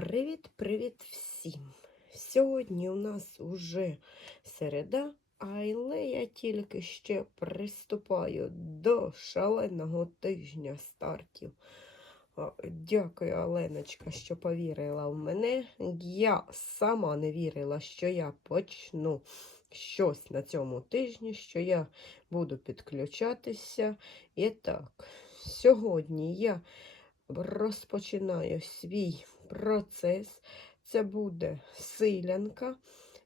Привіт-привіт всім! Сьогодні у нас уже середа, але я тільки ще приступаю до шаленого тижня стартів. Дякую, Оленочка, що повірила в мене. Я сама не вірила, що я почну щось на цьому тижні, що я буду підключатися. І так, сьогодні я розпочинаю свій процес. Це буде силянка.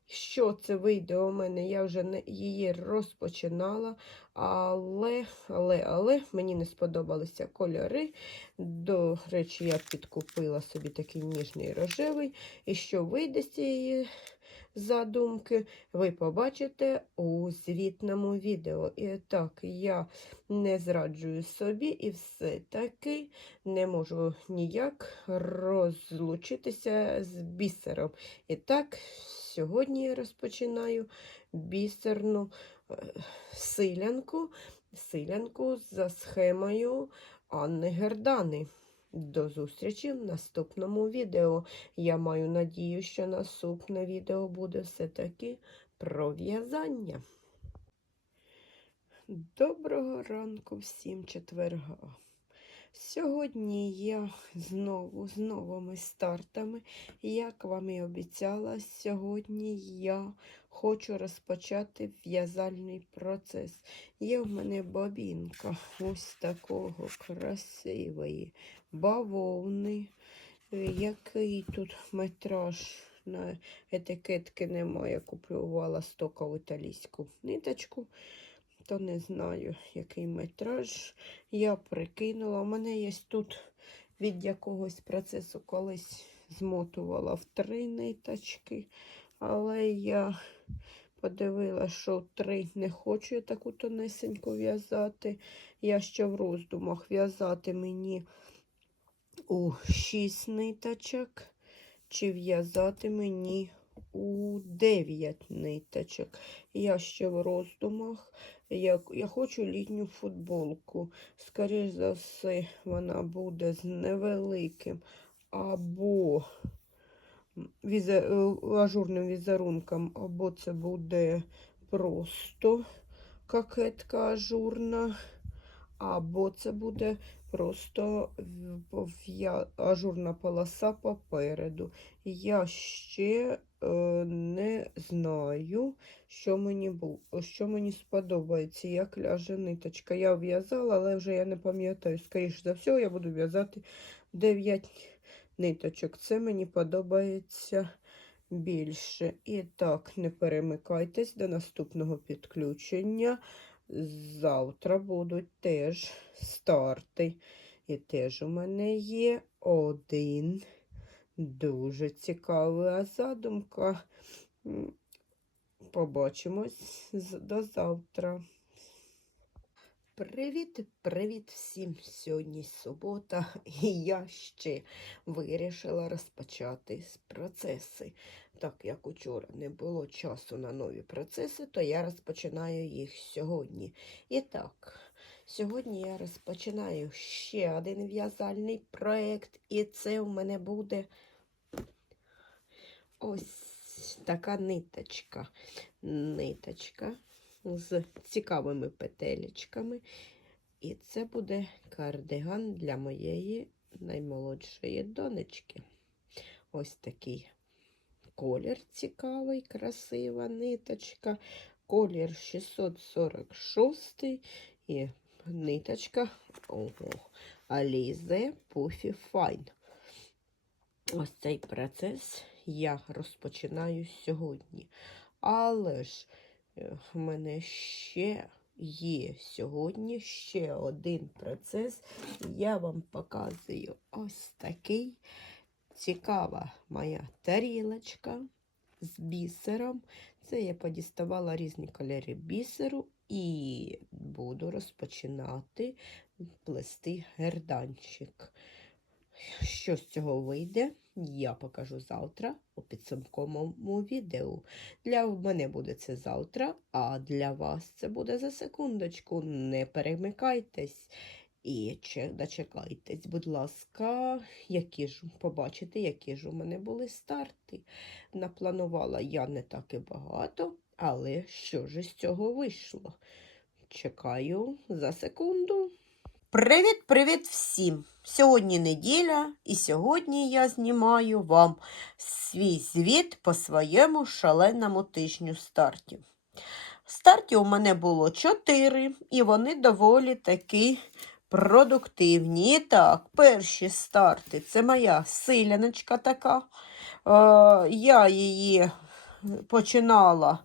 Що це вийде у мене, я вже її розпочинала, але, але, але мені не сподобалися кольори. До речі, я підкупила собі такий ніжний рожевий. І що вийде з цієї задумки, ви побачите у звітному відео. І так, я не зраджую собі і все-таки не можу ніяк розлучитися з бісером. І так, сьогодні я розпочинаю бісерну е, силянку, силянку за схемою Анни Гердани. До зустрічі в наступному відео. Я маю надію, що наступне відео буде все-таки про в'язання. Доброго ранку всім четверга. Сьогодні я знову з новими стартами. Як вам і обіцяла, сьогодні я хочу розпочати в'язальний процес. Є в мене бабінка ось такого красивої бавовни. Який тут метраж на етикетки немає. Купувала стокову італійську ниточку то не знаю, який метраж. Я прикинула. У мене є тут від якогось процесу колись змотувала в три ниточки, але я подивила, що три не хочу я таку тонесеньку в'язати. Я ще в роздумах в'язати мені у шість ниточок, чи в'язати мені у 9 ниточок. Я ще в роздумах. Я, я хочу літню футболку. Скоріше за все, вона буде з невеликим або віза, ажурним візерунком, або це буде просто кокетка ажурна, або це буде просто ажурна полоса попереду. Я ще не знаю, що мені що мені сподобається, як ляже ниточка. Я в'язала, але вже я не пам'ятаю. Скоріше за все, я буду в'язати 9 ниточок. Це мені подобається більше. І так, не перемикайтесь до наступного підключення. Завтра будуть теж старти. І теж у мене є один дуже цікава задумка. Побачимось до завтра. Привіт-привіт всім! Сьогодні субота, і я ще вирішила розпочати процеси. Так як учора не було часу на нові процеси, то я розпочинаю їх сьогодні. І так, сьогодні я розпочинаю ще один в'язальний проєкт, і це у мене буде ось така ниточка. Ниточка з цікавими петелечками. І це буде кардиган для моєї наймолодшої донечки. Ось такий колір цікавий, красива ниточка. Колір 646 і ниточка ого, Alize Puffy Fine. Ось цей процес я розпочинаю сьогодні. Але ж е, в мене ще є сьогодні ще один процес. Я вам показую ось такий цікава моя тарілочка з бісером. Це я подіставала різні кольори бісеру і буду розпочинати плести герданчик. Що з цього вийде, я покажу завтра у підсумковому відео. Для мене буде це завтра, а для вас це буде за секундочку. Не перемикайтесь. І дочекайтесь, будь ласка, які ж побачите, які ж у мене були старти. Напланувала я не так і багато, але що ж із цього вийшло? Чекаю за секунду. Привіт-привіт всім! Сьогодні неділя, і сьогодні я знімаю вам свій звіт по своєму шаленому тижню стартів. Стартів у мене було 4, і вони доволі таки продуктивні. І так, перші старти це моя силяночка така. Е, я її починала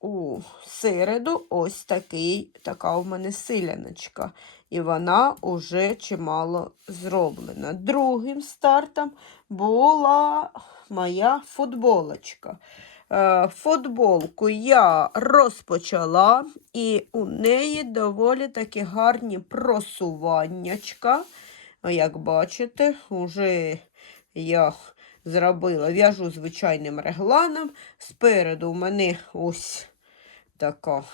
у середу ось такий, така у мене силяночка. І вона уже чимало зроблена. Другим стартом була моя футболочка. Е, Футболку я розпочала, і у неї доволі таки гарні просуваннячка. Як бачите, вже я зробила, в'яжу звичайним регланом. Спереду у мене ось така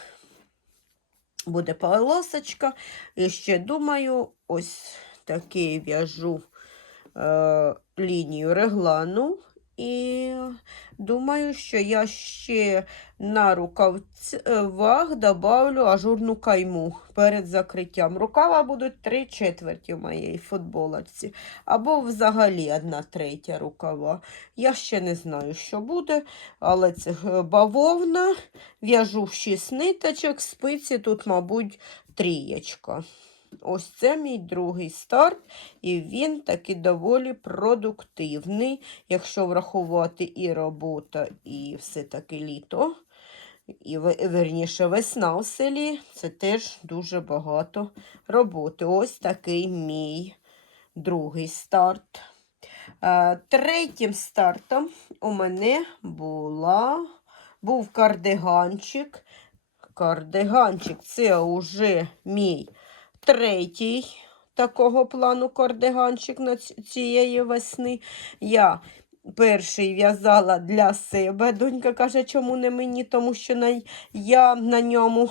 буде полосочка. І ще думаю, ось такий в'яжу е, лінію реглану. І думаю, що я ще на рукавах добавлю ажурну кайму перед закриттям. Рукава будуть 3 четверті в моїй футболочці. Або взагалі одна третя рукава. Я ще не знаю, що буде, але це бавовна. В'яжу в 6 ниточок, спиці тут, мабуть, трієчка. Ось це мій другий старт, і він таки доволі продуктивний, якщо врахувати і робота, і все-таки літо. І верніше весна в селі, це теж дуже багато роботи. Ось такий мій другий старт. Третім стартом у мене була, був кардиганчик. Кардиганчик це вже мій третій такого плану кардиганчик на цієї весни. Я перший в'язала для себе. Донька каже, чому не мені, тому що на, я на ньому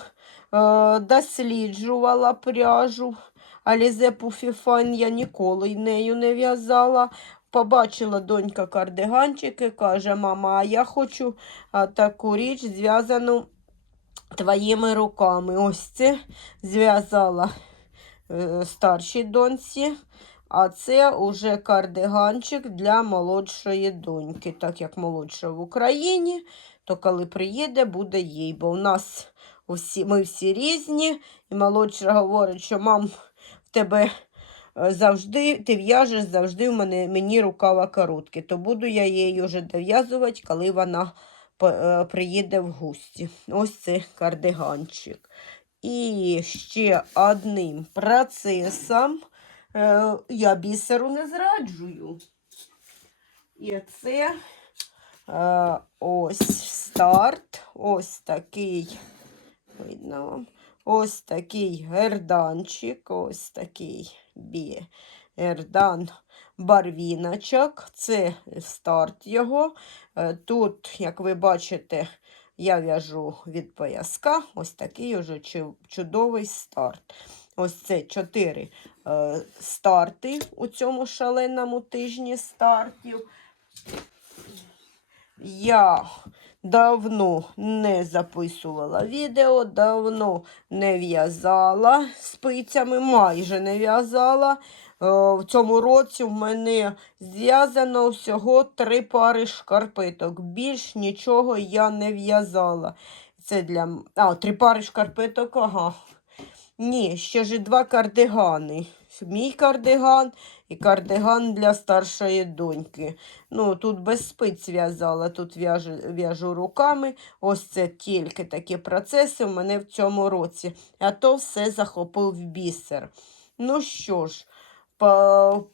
е, досліджувала пряжу. Алізе Пуфіфайн я ніколи нею не в'язала. Побачила донька кардиганчик і каже, мама, а я хочу таку річ зв'язану твоїми руками. Ось це зв'язала старшій доньці. А це уже кардиганчик для молодшої доньки. Так як молодша в Україні, то коли приїде, буде їй. Бо у нас усі, ми всі різні, і молодша говорить, що мам, в тебе е, завжди ти в'яжеш завжди в мене мені рукава короткі, то буду я її вже дов'язувати, коли вона е, приїде в гості. Ось це кардиганчик. І ще одним процесом е, я бісеру не зраджую. І це е, ось старт, ось такий, видно вам, ось такий герданчик, ось такий бі, гердан барвіночок. Це старт його. Е, тут, як ви бачите, я в'яжу від пояска ось такий уже чудовий старт. Ось це чотири е, старти у цьому шаленому тижні стартів. Я давно не записувала відео, давно не в'язала спицями, майже не в'язала. Е, в цьому році в мене зв'язано всього три пари шкарпеток. Більш нічого я не в'язала. Це для. А, три пари шкарпеток, ага. Ні, ще ж два кардигани. Мій кардиган і кардиган для старшої доньки. Ну, Тут без спиць в'язала, тут в'яжу в'яжу руками. Ось це тільки такі процеси в мене в цьому році. А то все захопив бісер. Ну що ж,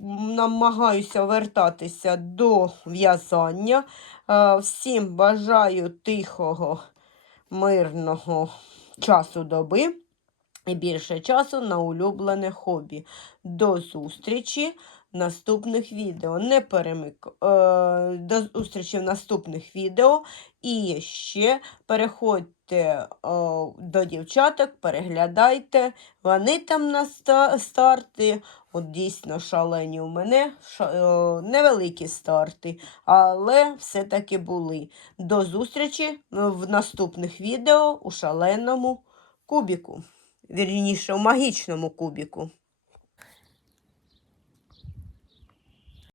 намагаюся вертатися до в'язання. Всім бажаю тихого, мирного часу доби. і більше часу на улюблене хобі. До зустрічі наступних відео. Не перемик... е, до зустрічі в наступних відео. І ще переходьте о, до дівчаток, переглядайте. Вони там на старти. От дійсно шалені у мене е, невеликі старти, але все-таки були. До зустрічі в наступних відео у шаленому кубіку. Вірніше, у магічному кубіку.